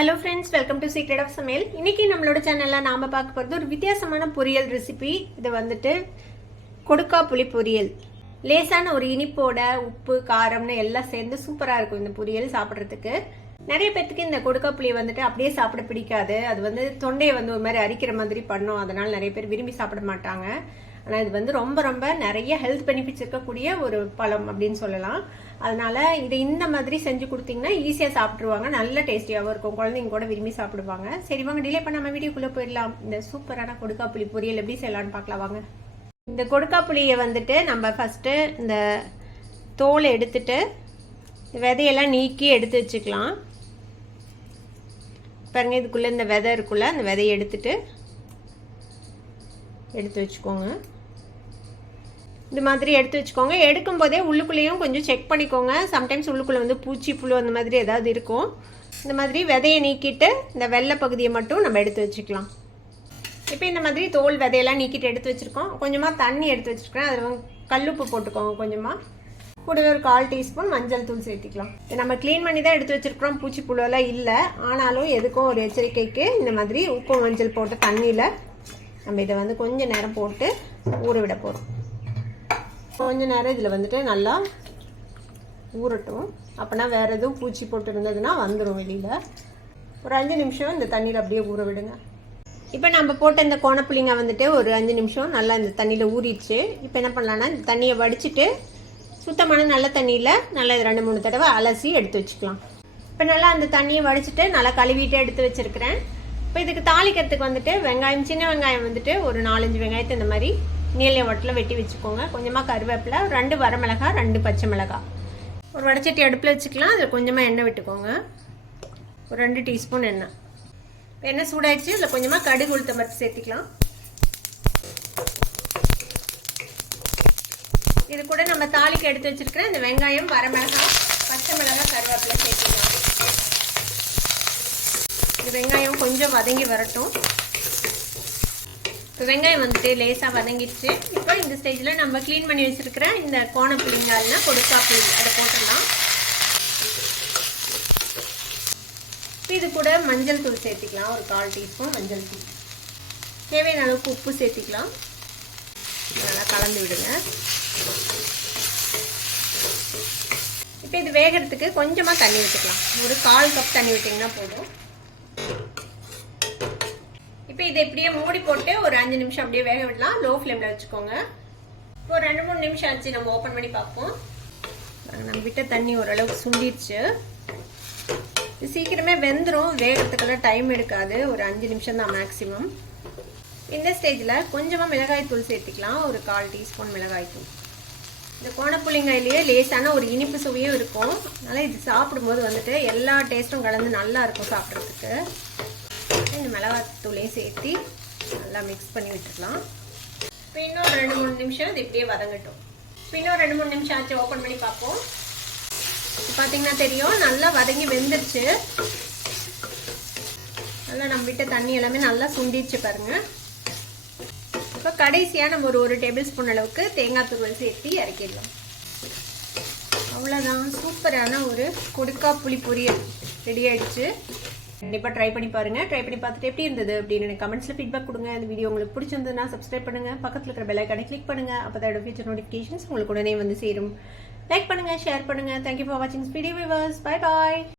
Hello friends welcome to secret of சமையல் இன்னைக்கு நம்மளோட சேனலில் நாம் பார்க்க போகிறது ஒரு வித்தியாசமான பொரியல் ரெசிபி இது வந்துட்டு கொடுக்கா புளி பொரியல். லேசான ஒரு இனிப்போட உப்பு காரம்னு எல்லாம் சேர்ந்து சூப்பராக இருக்கும் இந்த பொரியல் சாப்பிட்றதுக்கு. நிறைய பேர்த்துக்கு இந்த கொடுக்கா புளியை வந்துட்டு அப்படியே சாப்பிட பிடிக்காது. அது வந்து தொண்டையை வந்து ஒரு மாதிரி அரிக்கிற மாதிரி பண்ணும். அதனால் நிறைய பேர் விரும்பி சாப்பிட மாட்டாங்க. ஆனால் இது வந்து ரொம்ப ரொம்ப நிறைய ஹெல்த் பெனிஃபிட்ஸ் இருக்கக்கூடிய ஒரு பழம் அப்படின்னு சொல்லலாம். அதனால இதை இந்த மாதிரி செஞ்சு கொடுத்தீங்கன்னா ஈஸியாக சாப்பிட்ருவாங்க நல்ல டேஸ்டியாகவும் இருக்கும். குழந்தைங்க கூட விரும்பி சாப்பிடுவாங்க. சரி வாங்க டிலே பண்ணாமல் வீடியோக்குள்ளே போயிடலாம். இந்த சூப்பரான கொடுக்காப்புளி பொரியல் எப்படி செய்யலாம்னு பார்க்கலாம் வாங்க. இந்த கொடுக்காப்புளியை வந்துட்டு நம்ம ஃபஸ்ட்டு இந்த தோலை எடுத்துட்டு விதையெல்லாம் நீக்கி எடுத்து வச்சுக்கலாம். பாருங்க இதுக்குள்ளே இந்த விதை இருக்குள்ள அந்த விதையை எடுத்துட்டு எடுத்து வச்சுக்கோங்க. இந்த மாதிரி எடுத்து வச்சுக்கோங்க. எடுக்கும் போதே உள்ளுக்குள்ளேயும் கொஞ்சம் செக் பண்ணிக்கோங்க. சம்டைம்ஸ் உள்ளுக்குள்ளே வந்து பூச்சி புழு அந்த மாதிரி ஏதாவது இருக்கும். இந்த மாதிரி விதையை நீக்கிட்டு இந்த வெள்ளை பகுதியை மட்டும் நம்ம எடுத்து வச்சுக்கலாம். இப்போ இந்த மாதிரி தோல் விதையெல்லாம் நீக்கிட்டு எடுத்து வச்சுருக்கோம். கொஞ்சமாக தண்ணி எடுத்து வச்சுருக்கேன் அதில் கல்லுப்பு போட்டுக்கோங்க கொஞ்சமாக கூடவே ஒரு கால் டீஸ்பூன் மஞ்சள் தூள் சேர்த்திக்கலாம். நம்ம க்ளீன் பண்ணி தான் எடுத்து வச்சுருக்கிறோம். பூச்சி புழுவெல்லாம் இல்லை. ஆனாலும் எதுக்கும் ஒரு எச்சரிக்கைக்கு இந்த மாதிரி உப்பு மஞ்சள் போட்டு தண்ணியில் நம்ம இதை வந்து கொஞ்சம் நேரம் போட்டு ஊற விட போகிறோம் கொஞ்ச நேரம் இதில் வந்துட்டு நல்லா ஊறட்டும். அப்போனா வேறு எதுவும் பூச்சி போட்டு இருந்ததுன்னா வந்துடும் வெளியில். ஒரு அஞ்சு நிமிஷம் இந்த தண்ணியில் அப்படியே ஊற விடுங்க. இப்போ நம்ம போட்ட இந்த கோணப்புளிங்க வந்துட்டு ஒரு அஞ்சு நிமிஷம் நல்லா இந்த தண்ணியில் ஊறிடுச்சு. இப்போ என்ன பண்ணலான்னா இந்த தண்ணியை வடிச்சிட்டு சுத்தமான நல்ல தண்ணியில் நல்லா இது ரெண்டு மூணு தடவை அலசி எடுத்து வச்சுக்கலாம். இப்போ நல்லா அந்த தண்ணியை வடிச்சிட்டு நல்லா கழுவிட்டு எடுத்து வச்சிருக்கிறேன். இப்போ இதுக்கு தாளிக்கிறதுக்கு வந்துட்டு வெங்காயம் சின்ன வெங்காயம் வந்துட்டு ஒரு நாலஞ்சு வெங்காயத்தை இந்த மாதிரி நீல வட்டில் வெட்டி வச்சுக்கோங்க. கொஞ்சமாக கருவேப்பிலை ரெண்டு வரமிளகா ரெண்டு பச்சை மிளகாய் ஒரு வடச்சட்டி அடுப்பில் வச்சுக்கலாம். அதில் கொஞ்சமாக எண்ணெய் விட்டுக்கோங்க. ஒரு ரெண்டு டீஸ்பூன் எண்ணெய். இப்போ எண்ணெய் சூடாயிடுச்சு. இதில் கொஞ்சமாக கடுகு உளுத்த பருப்பு சேர்த்திக்கலாம். இது கூட நம்ம தாளிக்கு எடுத்து வச்சுருக்கிற இந்த வெங்காயம் வரமிளகாய் பச்சை மிளகாய் கருவேப்பிலை சேர்த்திக்கலாம். இது வெங்காயம் கொஞ்சம் வதங்கி வரட்டும். இப்போ வெங்காயம் வந்துட்டு லேசாக வதங்கிடுச்சு. இப்போ இந்த ஸ்டேஜில் நம்ம க்ளீன் பண்ணி வச்சுருக்கிற இந்த கோணப்புளிங்கால்னா கொடுக்காப்புளி அதை போட்டுடலாம். இது கூட மஞ்சள் தூள் சேர்த்திக்கலாம். ஒரு கால் டீஸ்பூன் மஞ்சள் தூள். தேவையான அளவுக்கு உப்பு சேர்த்துக்கலாம். நல்லா கலந்து விடுங்க. இப்போ இது வேகிறதுக்கு கொஞ்சமாக தண்ணி விட்டுக்கலாம் ஒரு கால் கப் தண்ணி விட்டிங்கன்னா போதும். இப்போ இதை இப்படியே மூடி போட்டு ஒரு அஞ்சு நிமிஷம் அப்படியே வேக விடலாம். லோ ஃப்ளேமில் வச்சுக்கோங்க. இப்போ ஒரு ரெண்டு மூணு நிமிஷம் ஆச்சு. நம்ம ஓப்பன் பண்ணி பார்ப்போம். நம்ம விட்ட தண்ணி ஓரளவுக்கு சுண்டிடுச்சு. இது சீக்கிரமே வெந்துடும் வேகிறதுக்கெல்லாம் டைம் எடுக்காது. ஒரு அஞ்சு நிமிஷம் தான் மேக்ஸிமம் இந்த ஸ்டேஜில் கொஞ்சமாக மிளகாய் தூள் சேர்த்துக்கலாம். ஒரு கால் டீஸ்பூன் மிளகாய் தூள். இந்த கோணப்புள்ளிங்காயிலேயே லேசான ஒரு இனிப்பு சுவையும் இருக்கும். அதனால் இது சாப்பிடும்போது வந்துட்டு எல்லா டேஸ்ட்டும் கலந்து நல்லா இருக்கும் சாப்பிட்றதுக்கு. இந்த மிளகாத்தூளையும் சேர்த்து நல்லா மிக்ஸ் பண்ணி விட்டுக்கலாம் இப்போ இன்னும் ரெண்டு மூணு நிமிஷம் இது இப்படியே வதங்கட்டும். இப்போ இன்னும் ரெண்டு மூணு நிமிஷம் ஆச்சு ஓப்பன் பண்ணி பார்ப்போம். பார்த்தீங்கன்னா தெரியும் நல்லா வதங்கி வெந்துருச்சு. நல்லா நம்ம விட்ட தண்ணி எல்லாமே நல்லா சுண்டிச்சு பாருங்க. இப்போ கடைசியாக நம்ம ஒரு ஒரு டேபிள் ஸ்பூன் அளவுக்கு தேங்காய் துருவல் சேர்த்து இறக்கிடலாம். அவ்வளோதான் சூப்பரான ஒரு கொடுக்கா புளி பொரியல் ரெடி ஆயிடுச்சு. கண்டிப்பாக ட்ரை பண்ணி பாருங்க. ட்ரை பண்ணி பார்த்துட்டு எப்படி இருந்தது அப்படின்னு எனக்கு கமெண்ட்ஸில் ஃபீட்பேக் கொடுங்க. இந்த வீடியோ உங்களுக்கு பிடிச்சிருந்ததுன்னா சப்ஸ்கிரைப் பண்ணுங்க. பக்கத்தில் இருக்கிற பெல் கிளிக் பண்ணுங்க. அப்போ தான் ஃபியூச்சர் நோட்டிஃபிகேஷன்ஸ் உங்களுக்கு உடனே வந்து சேரும். லைக் பண்ணுங்க ஷேர் பண்ணுங்க. தேங்க்யூ ஃபார் வாட்சிங் வீடியோ வியூவர்ஸ் பை பாய்